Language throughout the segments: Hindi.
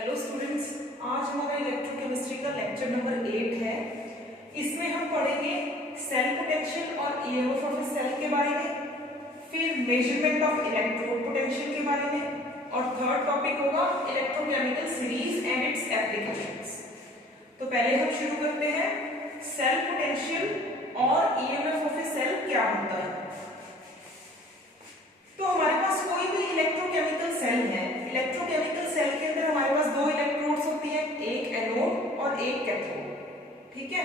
हेलो स्टूडेंट्स, आज हमारा इलेक्ट्रोकेमिस्ट्री का लेक्चर नंबर 8 है। इसमें हम पढ़ेंगे सेल पोटेंशियल और ईएमएफ ऑफ सेल के बारे में, फिर मेजरमेंट ऑफ इलेक्ट्रोड पोटेंशियल के बारे में, और थर्ड टॉपिक होगा electrochemical series and it's applications. तो पहले हम शुरू करते हैं, सेल पोटेंशियल और ईएमएफ ऑफ सेल क्या होता है। तो हमारे पास कोई भी इलेक्ट्रोकेमिकल सेल है। इलेक्ट्रोकेमिकल सेल के अंदर हमारे पास दो इलेक्ट्रोड्स होती हैं, एक एनोड और एक कैथोड। ठीक है,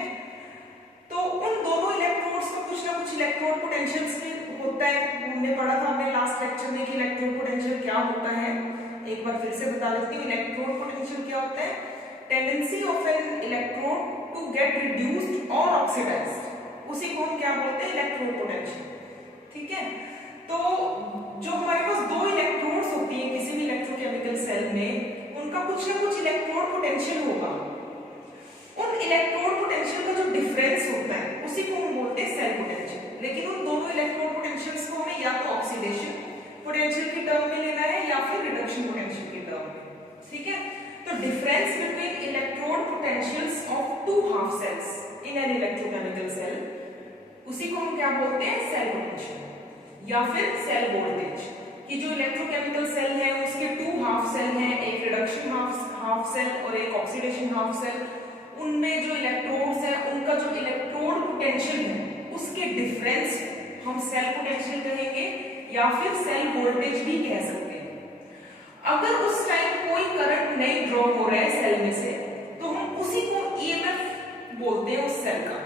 तो उन दोनों इलेक्ट्रोड्स का कुछ ना कुछ इलेक्ट्रोड पोटेंशियल्स होता है। हमने पढ़ा था हमने लास्ट लेक्चर में कि इलेक्ट्रोड पोटेंशियल क्या होता है। एक बार फिर से बता देती हूँ, इलेक्ट्रोड पोटेंशियल क्या होता है? Tendency of an electrode to get reduced और ऑक्सीडाइज्ड, उसी को हम क्या बोलते हैं? Electrode potential. ठीक है, तो जो हमारे पास दो इलेक्ट्रोड्स होती हैं किसी भी इलेक्ट्रोकेमिकल सेल में, उनका कुछ ना कुछ इलेक्ट्रोड पोटेंशियल होगा। उन इलेक्ट्रोड पोटेंशियल का जो डिफरेंस होता है उसी को हम बोलते हैं सेल पोटेंशियल। लेकिन उन दोनों इलेक्ट्रोड पोटेंशियल्स को हमें या तो ऑक्सीडेशन पोटेंशियल की टर्म में लेना है या फिर रिडक्शन पोटेंशियल की टर्म में। ठीक है, तो difference between electrode potentials of two half cells in an electrochemical cell, उसी को हम क्या बोलते हैं? सेल पोटेंशियल या फिर सेल वोल्टेज। कि जो इलेक्ट्रोकेमिकल सेल है उसके टू हाफ सेल हैं, एक रिडक्शन हाफ सेल और एक ऑक्सीडेशन हाफ सेल। उनमें जो इलेक्ट्रोड्स हैं उनका जो इलेक्ट्रोड पोटेंशियल है उसके डिफरेंस हम सेल पोटेंशियल कहेंगे या फिर सेल वोल्टेज भी कह सकते हैं। अगर उस टाइम कोई करंट नहीं ड्रॉ हो रहा है सेल में से, तो हम उसी को ईएमएफ बोलते हैं उस सेल का।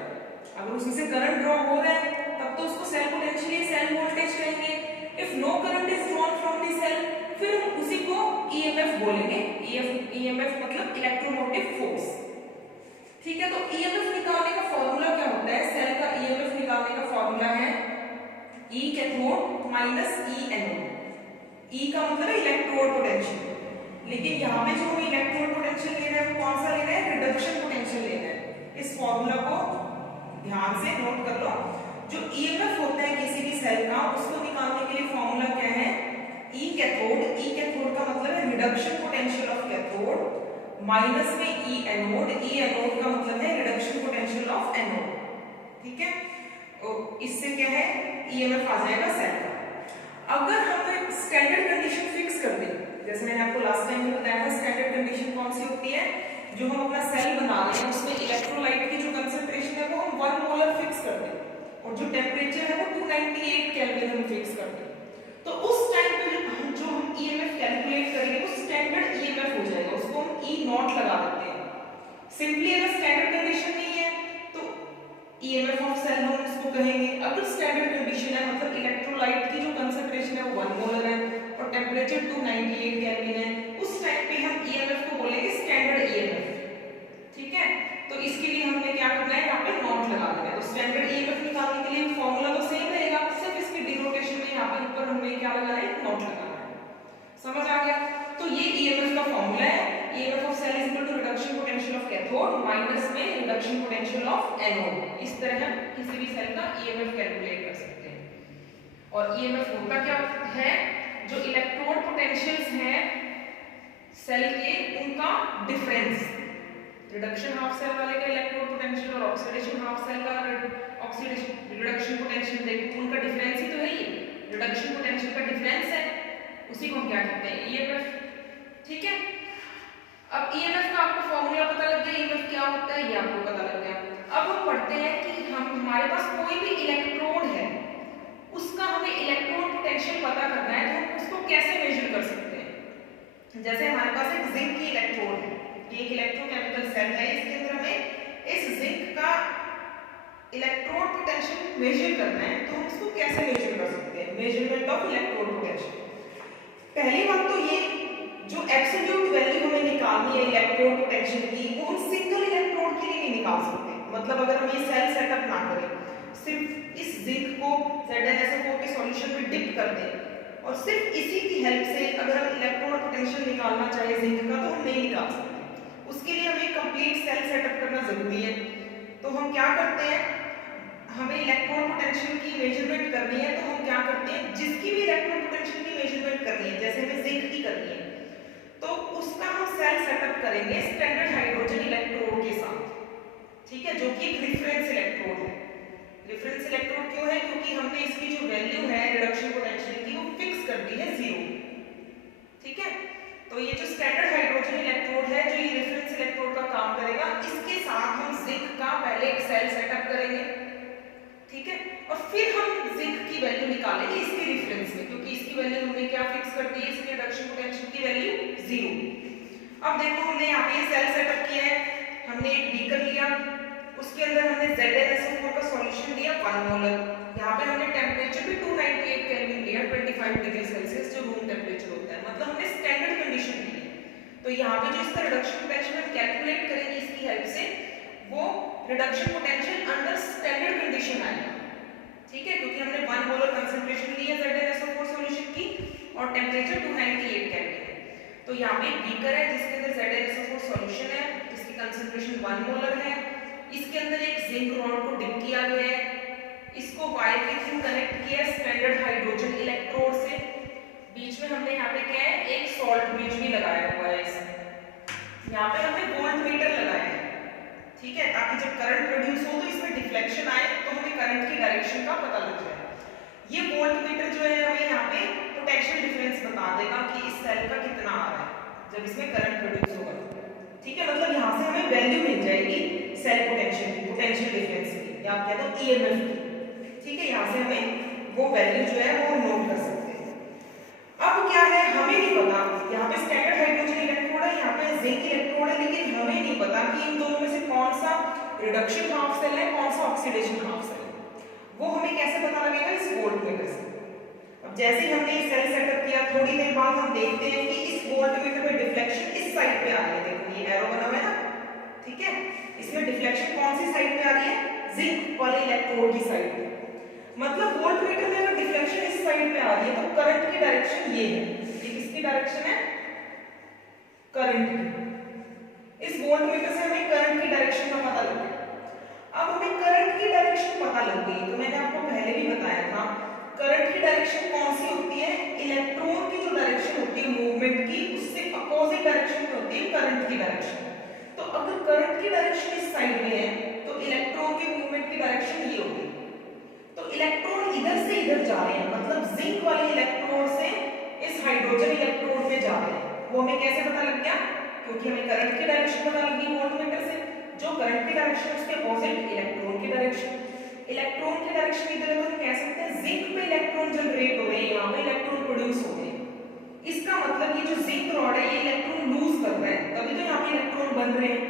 अगर उसमें से करंट ड्रॉ हो रहा है तब तो उसको सेल पोटेंशियल सेल वोल्टेज कहेंगे। If no current is drawn from the cell, फिर हम उसी को ईएमएफ बोलेंगे। ईएमएफ मतलब इलेक्ट्रोमोटिव फोर्स। ठीक है, तो ईएमएफ निकालने का फॉर्मूला क्या होता है? सेल का ईएमएफ निकालने का फॉर्मूला है ई कैथोड माइनस ई एनोड। ई का मतलब है इलेक्ट्रोड पोटेंशियल, लेकिन यहाँ पे जो हमें इलेक्ट्रोड पोटेंशियल लेना है वो कौन सा लेना है? रिडक्शन पोटेंशियल लेना है। इस फॉर्मूला को ध्यान से नोट कर लो। जो ईएमएफ होता है किसी भी सेल का, उसको निकालने के लिए फॉर्मूला क्या है? ई कैथोड। ई कैथोड का मतलब है reduction potential of cathode minus में ई एनोड। ई एनोड का मतलब है रिडक्शन पोटेंशियल ऑफ एनोड। ठीक है, तो इससे क्या है? ईएमएफ आ जाएगा सेल का। अगर हम स्टैंडर्ड कंडीशन फिक्स कर दें, जैसे मैंने आपको लास्ट टाइम बताया था, स्टैंडर्ड कंडीशन कौन सी होती है? जो हम अपना सेल बना रहे हैं उसमें इलेक्ट्रोलाइट की जो कंसंट्रेशन है वो हम 1 मोलर फिक्स कर दें और जो टेम्परेचर है वो 298 केल्विन हम फिक्स कर दें। तो उस टाइम पे जो हम ईएमएफ कैलकुलेट करेंगे वो स्टैंडर्ड ईएमएफ हो जाएगा, उसको हम ई नॉट लगा देते हैं। सिंपली अगर स्टैंडर्ड कंडीशन नहीं है तो ईएमएफ ऑफ सेल हम उसको कहेंगे। अगर स्टैंडर्ड कंडीशन है मतलब इलेक्ट्रोलाइट की जो कंसंट्रेशन है वो 1 मोलर है और टेम्परेचर 298 केल्विन है, उस टाइम पे हम ईएमएफ को बोलेंगे स्टैंडर्ड ईएमएफ। ठीक है, तो इसके लिए हमने क्या करना है? यहाँ पे नॉट लगा देना है। तो स्टैंडर्ड ईएमएफ निकालने के लिए फॉर्मूला तो सेम रहेगा, सिर्फ इसकी डिनोटेशन में यहाँ पे ऊपर हमने क्या लगाना है? नॉट लगाना है। समझ आ गया? तो ये ईएमएफ का फॉर्मूला है। EMF of cell is equal to reduction potential of cathode minus में रिडक्शन पोटेंशियल ऑफ एनोड। इस तरह हम किसी भी सेल का ईएमएफ कैलकुलेट कर सकते हैं। और ईएमएफ होता क्या है? जो इलेक्ट्रोड पोटेंशियल्स हैं सेल के, उनका डिफरेंस। रिडक्शन हाफ सेल वाले का इलेक्ट्रोड पोटेंशियल और ऑक्सीडेशन हाफ सेल का ऑक्सीडेशन रिडक्शन पोटेंशियल, देखो उनका डिफरेंस ही तो है। ये रिडक्शन पोटेंशियल का डिफरेंस है, उसी को हम क्या कहते हैं? ईएमएफ। ठीक है, अब ईएमएफ का आपको फॉर्मूला पता लग गया, ईएमएफ क्या होता है ये आपको पता लग गया। अब हम पढ़ते हैं कि हमारे पास कोई भी इलेक्ट्रोड है, उसका हमें इलेक्ट्रोड पोटेंशियल पता करना है, तो हम उसको कैसे मेजर कर सकते हैं? जैसे हमारे पास एक जिंक की इलेक्ट्रोड है, ये एक इलेक्ट्रोकेमिकल सेल है, इसके अंदर हमें इस जिंक का इलेक्ट्रोड पोटेंशियल मेजर करना है, तो हम इसको कैसे मेजर कर सकते हैं? Measurement of electrode potential. पहली बात तो ये, जो एब्सोल्यूट वैल्यू हमें निकालनी है इलेक्ट्रोड पोटेंशियल की, वो हम सिंगल इलेक्ट्रोड के लिए नहीं निकाल सकते। मतलब अगर हम ये सेल सेटअप ना करें, सिर्फ इस जिंक को ZnSO4 के सॉल्यूशन में डिप कर दें और सिर्फ इसी की हेल्प से अगर हम इलेक्ट्रोड पोटेंशियल निकालना चाहे जिंक का, तो हम नहीं निकाल सकते। उसके लिए हमें कंप्लीट सेल सेटअप करना जरूरी है। तो हम क्या करते हैं? हमें इलेक्ट्रोड पोटेंशियल की मेजरमेंट करनी है, तो हम क्या करते हैं? जिसकी भी इलेक्ट्रोड पोटेंशियल की मेजरमेंट करनी है, जैसे हमें जिंक की करनी है, तो उसका हम सेल सेटअप करेंगे स्टैंडर्ड हाइड्रोजन इलेक्ट्रोड के साथ, ठीक है, जो कि एक रेफरेंस इलेक्ट्रोड है। रेफरेंस इलेक्ट्रोड क्यों है? क्योंकि हमने इसकी जो वैल्यू है रिडक्शन पोटेंशियल की वो फिक्स कर दी है 0, ठीक है। तो ये जो स्टैंडर्ड हाइड्रोजन इलेक्ट्रोड है, जो ये रेफरेंस इलेक्ट्रोड का काम करेगा, इसके साथ हम जिंक का पहले एक सेल सेटअप करेंगे, ठीक है, और फिर हम जिंक की वैल्यू निकालेंगे इसके रेफरेंस में, क्योंकि इसकी वैल्यू हमने क्या फिक्स कर दी है, इसके रिडक्शन पोटेंशियल की वैल्यू 0। अब देखो हमने यहाँ पे सेल सेटअप किया है, हमने एक बीकर लिया, उसके अंदर हमने ZnSO4 का सॉल्यूशन दिया 1 मोलर। यहाँ पे हमने टेम्परेचर भी 298 केल्विन लिया, 25 डिग्री सेल्सियस जो रूम टेम्परेचर होता है, मतलब हमने स्टैंडर्ड कंडीशन ली है। तो यहाँ पे जो इसका रिडक्शन पोटेंशियल हम कैलकुलेट करेंगे इसकी हेल्प से, वो reduction potential under standard condition आएगा, ठीक है, क्योंकि हमने 1 मोलर कंसंट्रेशन ली है ZnSO4 सॉल्यूशन की और टेम्परेचर 298 केल्विन है। तो यहाँ पे एक बीकर है जिसके अंदर ZnSO4 सॉल्यूशन है, जिसकी कंसंट्रेशन 1 मोलर है। इसके अंदर एक जिंक रॉड को डिप किया गया है, इसको वायर के थ्रू कनेक्ट किया है स्टैंडर्ड हाइड्रोजन इलेक्ट्रोड से। बीच में हमने यहाँ पे क्या है, एक सॉल्ट ब्रिज भी लगाया हुआ है इसमें। यहाँ पे हमने वोल्ट मीटर लगाया है, ठीक है, ताकि जब करंट प्रोड्यूस हो तो इसमें डिफ्लेक्शन आए तो हमें करंट की डायरेक्शन का पता लग जाए। ये वोल्ट मीटर जो है हमें यहाँ पे पोटेंशियल डिफरेंस बता देगा कि इस सेल का कितना आ रहा है जब इसमें करंट प्रोड्यूस होगा, ठीक है, मतलब यहाँ से हमें वैल्यू मिल जाएगी सेल पोटेंशियल की, पोटेंशियल डिफरेंस की, या आप कहते हो EMF की, ठीक है, यहाँ से हमें वो वैल्यू जो है वो नोट कर सकते हैं। अब क्या है, हमें नहीं पता, यहाँ पे स्टैंडर्ड हाइड्रोजन इलेक्ट्रोड है, यहाँ पे जिंक इलेक्ट्रोड है, लेकिन हमें नहीं पता कि इन दोनों में से कौन सा रिडक्शन हाफ सेल है, कौन सा ऑक्सीडेशन हाफ सेल है। वो हमें कैसे पता लगेगा? इस वोल्ट मीटर से। अब जैसे ही हमने सेल सेटअप किया, थोड़ी देर बाद हम देखते हैं कि इस वोल्ट मीटर में डिफ्लेक्शन इस साइड पे आ रही है, देखो ये एरो बना हुआ है ना, ठीक है, इसमें डिफ्लेक्शन कौन सी साइड पे आ रही है? जिंक वाले इलेक्ट्रोड की साइड पे। मतलब वोल्ट मीटर में अगर डिफ्लेक्शन इस साइड पे आ रही है तो करंट की डायरेक्शन ये है, ये किसकी डायरेक्शन है? करंट की। इस वोल्ट मीटर से हमें करंट की डायरेक्शन का पता लग गया। अब हमें करंट की डायरेक्शन पता लग गई, तो मैंने आपको पहले भी बताया था करंट की डायरेक्शन कौन सी होती है? इलेक्ट्रॉन की जो डायरेक्शन होती है मूवमेंट की, उससे अपोजिट डायरेक्शन में होती है करंट की डायरेक्शन। तो अगर करंट की डायरेक्शन इस साइड में है तो इलेक्ट्रॉन की मूवमेंट की डायरेक्शन ये होगी। तो इलेक्ट्रॉन इधर से इधर जा रहे हैं, मतलब जिंक वाले इलेक्ट्रोड से इस हाइड्रोजन इलेक्ट्रोड पे जा रहे हैं। वो हमें कैसे पता लग गया? क्योंकि हमें करंट की डायरेक्शन पता लगी वोल्ट मीटर से। जो करंट की डायरेक्शन है उसके अपोजिट इलेक्ट्रॉन की डायरेक्शन। इलेक्ट्रॉन की डायरेक्शन इधर है तो हम कह सकते हैं जिंक पे इलेक्ट्रॉन जनरेट हो रहे हैं, यहाँ पे इलेक्ट्रॉन प्रोड्यूस हो रहे हैं। इसका मतलब ये जो जिंक रॉड है ये इलेक्ट्रॉन लूज कर रहा है, तभी तो यहाँ पे इलेक्ट्रॉन बन रहे हैं,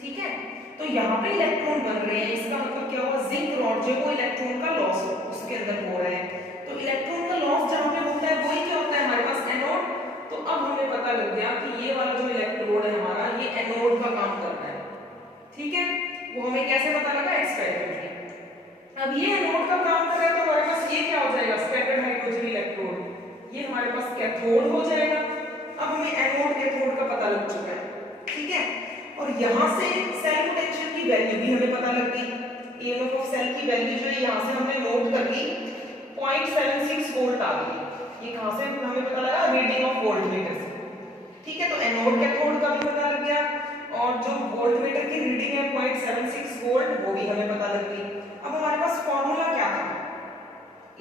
ठीक है। तो यहाँ पे इलेक्ट्रॉन बन रहे हैं, इसका मतलब क्या हुआ? जिंक रॉड जो वो इलेक्ट्रॉन का लॉस उसके अंदर हो रहा है। तो इलेक्ट्रॉन का लॉस जहाँ पे होता है वही क्या होता है? हमारे पास एनोड। तो अब हमें पता लग गया कि ये वाला जो इलेक्ट्रोड है हमारा, ये एनोड का काम कर रहा है, ठीक है। वो हमें कैसे पता लगा? एक्सपेरिमेंटली। अब ये एनोड का काम कर रहा है तो हमारे पास ये क्या हो जाएगा? Standard hydrogen electrode. ये हमारे पास कैथोड हो जाएगा। अब हमें एनोड कैथोड का पता लग चुका है, ठीक है। और यहाँ से सेल पोटेंशियल की वैल्यू भी हमें पता लग गई। EMF ऑफ सेल की वैल्यू जो है यहाँ से हमने नोट कर ली, 0.76 वोल्ट आ गई। ये कहाँ से हमें पता लगा? रीडिंग ऑफ वोल्ट मीटर से, ठीक है। तो एनोड कैथोड का भी पता लग गया और जो वोल्ट मीटर की रीडिंग है 0.76 वोल्ट, वो भी हमें पता लग गई। अब हमारे पास फॉर्मूला क्या था?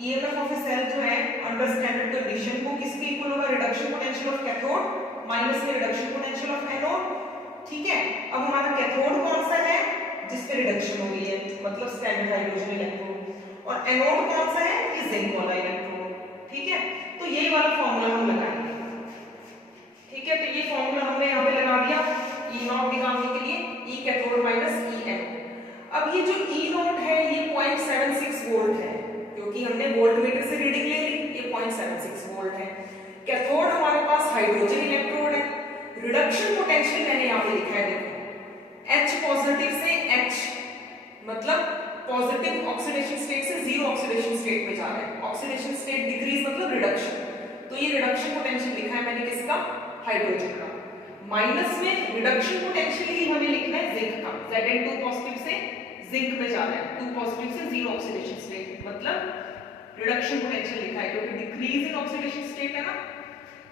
EMF ऑफ ए सेल जो है अंडर स्टैंडर्ड कंडीशन को किसके इक्वल होगा? Reduction potential of cathode minus में रिडक्शन पोटेंशियल ऑफ एनोड, ठीक है। अब हमारा कैथोड कौन सा है? जिस पे रिडक्शन हो गई है, मतलब स्टैंडर्ड हाइड्रोजन इलेक्ट्रोड। और एनोड कौन सा है? ये जिंक वाला इलेक्ट्रोड, ठीक है। तो यही वाला फॉर्मूला हम लगाएंगे, ठीक है। तो ये फॉर्मूला हमने यहाँ पे लगा दिया E नॉट निकालने के लिए, E cathode minus E anode. अब ये जो E नॉट है ये 0.76 वोल्ट है, क्योंकि हमने वोल्ट मीटर से रीडिंग ले ली, ये 0.76 वोल्ट है। कैथोड हमारे पास हाइड्रोजन इलेक्ट्रोड है। रिडक्शन पोटेंशियल मैंने यहाँ पे लिखा है, देखो H पॉजिटिव से H, मतलब पॉजिटिव ऑक्सीडेशन स्टेट से जीरो ऑक्सीडेशन स्टेट में जा रहा है। ऑक्सीडेशन स्टेट डिक्रीज मतलब रिडक्शन। तो ये रिडक्शन पोटेंशियल लिखा है मैंने किसका? हाइड्रोजन का। माइनस में रिडक्शन पोटेंशियल ही हमें लिखना है जिंक का। Zn2 पॉजिटिव से जिंक में जा रहा है, 2 पॉजिटिव से जीरो ऑक्सीडेशन स्टेट, मतलब रिडक्शन पोटेंशियल लिखा है क्योंकि डिक्रीज इन ऑक्सीडेशन स्टेट है ना,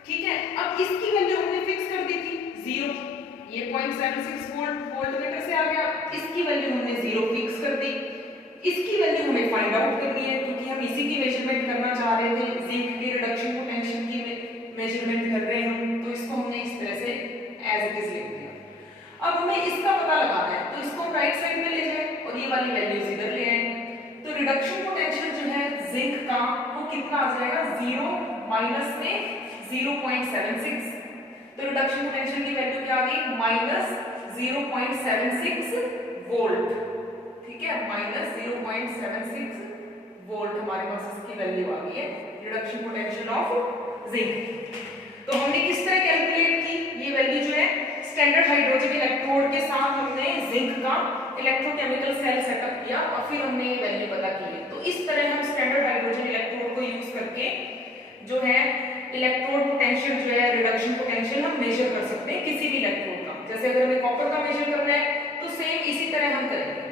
ठीक है। अब इसकी वैल्यू हमने फिक्स कर दी थी 0, ये 0.76 वोल्ट वोल्टमीटर से आ गया। इसकी वैल्यू हमने 0 फिक्स कर दी। इसकी वैल्यू हमें फाइंड आउट करनी है क्योंकि हम इसी की मेजरमेंट करना चाह रहे थे, जिंक की रिडक्शन पोटेंशियल की मेजरमेंट कर रहे हैं हम, तो इसको हमने इस तरह से एज इट इज लिख दिया। अब हमें इसका पता लगाना है, तो इसको हम राइट साइड में ले जाए और ये वाली वैल्यूज इधर ले आए। तो रिडक्शन पोटेंशियल जो है जिंक का वो कितना आ जाएगा, 0 माइनस में 0.76। तो रिडक्शन पोटेंशियल की वैल्यू क्या आ गई, माइनस 0.76 वोल्ट। ठीक है, माइनस 0.76 वोल्ट हमारे पास इसकी वैल्यू आ गई है रिडक्शन पोटेंशियल ऑफ जिंक। तो हमने किस तरह कैलकुलेट की, ये वैल्यू जो है स्टैंडर्ड हाइड्रोजन इलेक्ट्रोड के साथ हमने जिंक का इलेक्ट्रोकेमिकल सेल सेटअप किया और फिर हमने ये वैल्यू पता की है। तो इस तरह हम स्टैंडर्ड हाइड्रोजन इलेक्ट्रोड को यूज करके जो है इलेक्ट्रोड पोटेंशियल जो है रिडक्शन पोटेंशियल हम मेजर कर सकते हैं किसी भी इलेक्ट्रोड का। जैसे अगर हमें कॉपर का मेजर करना है तो सेम इसी तरह हम करेंगे,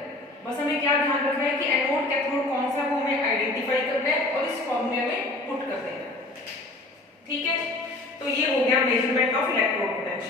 बस हमें क्या ध्यान रखना है कि एनोड कैथोड कौन सा है वो हमें आइडेंटिफाई करना है और इस फॉर्मूले में पुट कर देना है। ठीक है, तो ये हो गया मेजरमेंट ऑफ इलेक्ट्रोड।